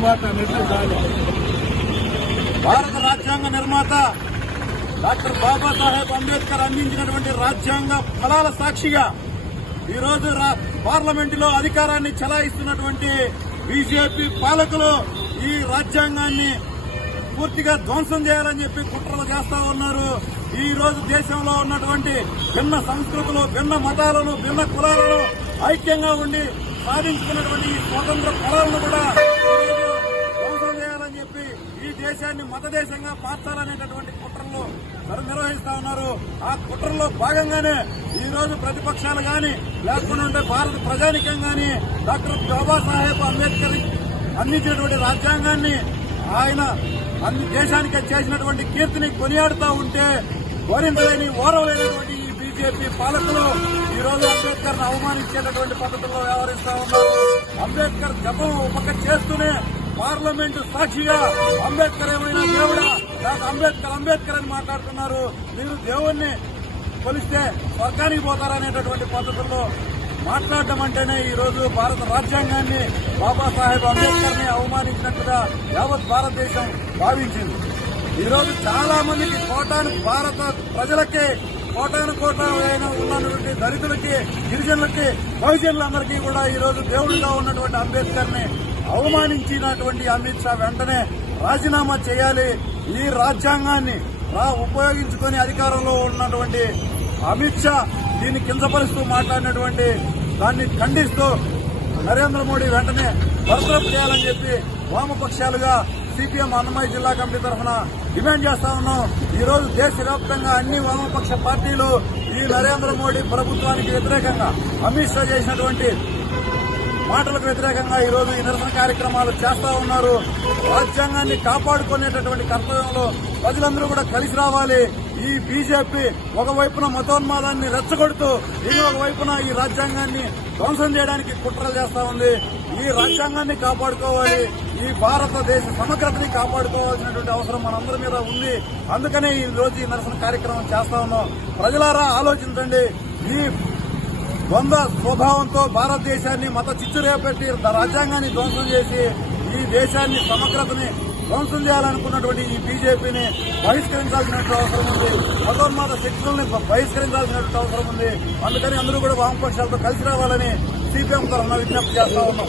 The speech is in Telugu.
నిర్మాత భారత రాజ్యాంగ నిర్మాత డాక్టర్ బాబాసాహెబ్ అంబేద్కర్ అందించినటువంటి రాజ్యాంగ ఫలాల సాక్షిగా ఈరోజు రా- పార్లమెంటులో అధికారాన్ని చెలాయిస్తున్నటువంటి బీజేపీ పాలకులు ఈ రాజ్యాంగాన్ని పూర్తిగా ధ్వంసం చేయాలని చెప్పి కుట్రలు చేస్తా ఉన్నారు. ఈ రోజు దేశంలో ఉన్నటువంటి భిన్న సంస్కృతులు భిన్న మతాలను భిన్న కులాలను ఐక్యంగా ఉండి సాధించుకున్నటువంటి ఈ స్వతంత్ర ఫలాలను కూడా దేశాన్ని మత దేశంగా మార్చాలనేటటువంటి కుట్రలు మరి నిర్వహిస్తా ఉన్నారు. ఆ కుట్రలో భాగంగానే ఈ రోజు ప్రతిపక్షాలు గాని లేకుండా ఉంటే భారత ప్రజానికం గాని డాక్టర్ బాబాసాహెబ్ అంబేద్కర్ అందించేటువంటి రాజ్యాంగాన్ని ఆయన అన్ని దేశానికి చేసినటువంటి కీర్తిని కొనియాడుతూ ఉంటే భరించలేని ఓరవలేనటువంటి ఈ బీజేపీ పాలకులు ఈ రోజు అంబేద్కర్ అవమానించేటటువంటి పద్ధతుల్లో వ్యవహరిస్తా ఉన్నారు. అంబేద్కర్ జపం ఒక చేస్తూనే పార్లమెంటు సాక్షిగా అంబేద్కర్ ఏమైనా దేవుడా? నాకు అంబేద్కర్ అంబేద్కర్ అని మాట్లాడుతున్నారు. మీరు దేవుణ్ణి కొలిస్తే స్వర్గానికి పోతారనేటటువంటి పద్ధతుల్లో మాట్లాడటం అంటేనే ఈ రోజు భారత రాజ్యాంగాన్ని బాబాసాహెబ్ అంబేద్కర్ని అవమానించినట్టుగా యావత్ భారతదేశం భావించింది. ఈ రోజు చాలా మందికి కోటాను భారత ప్రజలకి కోటాను కోట ఉన్నటువంటి దళితులకి గిరిజనులకి బహుజనులందరికీ కూడా ఈ రోజు దేవుడిగా ఉన్నటువంటి అంబేద్కర్ని అవమానించినటువంటి అమిత్ షా వెంటనే రాజీనామా చేయాలి. ఈ రాజ్యాంగాన్ని ఉపయోగించుకొని అధికారంలో ఉన్నటువంటి అమిత్ షా దీన్ని కించపరుస్తూ మాట్లాడినటువంటి దాన్ని ఖండిస్తూ నరేంద్ర మోడీ వెంటనే బర్తరఫ్ చేయాలని చెప్పి వామపక్షాలుగా సిపిఎం అన్నమయ్య జిల్లా కమిటీ తరఫున డిమాండ్ చేస్తా ఉన్నాం. ఈ రోజు దేశవ్యాప్తంగా అన్ని వామపక్ష పార్టీలు ఈ నరేంద్ర మోడీ ప్రభుత్వానికి వ్యతిరేకంగా అమిత్ షా చేసినటువంటి మాటలకు వ్యతిరేకంగా ఈ రోజు ఈ నిరసన కార్యక్రమాలు చేస్తా ఉన్నారు. రాజ్యాంగాన్ని కాపాడుకునేటటువంటి కర్తవ్యంలో ప్రజలందరూ కూడా కలిసి రావాలి. ఈ బీజేపీ ఒకవైపున మతోన్మాదాన్ని రెచ్చగొడుతూ ఇంకొక వైపున ఈ రాజ్యాంగాన్ని ధ్వంసం చేయడానికి కుట్రలు చేస్తా ఉంది. ఈ రాజ్యాంగాన్ని కాపాడుకోవాలి. ఈ భారతదేశ సమగ్రతని కాపాడుకోవాల్సినటువంటి అవసరం మనందరి మీద ఉంది. అందుకనే ఈ రోజు ఈ నిరసన కార్యక్రమం చేస్తా ఉన్నాం. ప్రజలారా ఆలోచించండి. ఈ ద్వంద్వ స్వభావంతో భారతదేశాన్ని మత చిచ్చు రేపెట్టి రాజ్యాంగాన్ని ధ్వంసం చేసి ఈ దేశాన్ని సమగ్రతని ధ్వంసం చేయాలనుకున్నటువంటి ఈ బీజేపీని బహిష్కరించాల్సినటువంటి అవసరం ఉంది. మతోన్మాద శక్తుల్ని బహిష్కరించాల్సినటువంటి అవసరం ఉంది. అందుకని అందరూ కూడా వామపక్షాలతో కలిసి రావాలని సిపిఎం తరఫున విజ్ఞప్తి చేస్తా ఉన్నాం.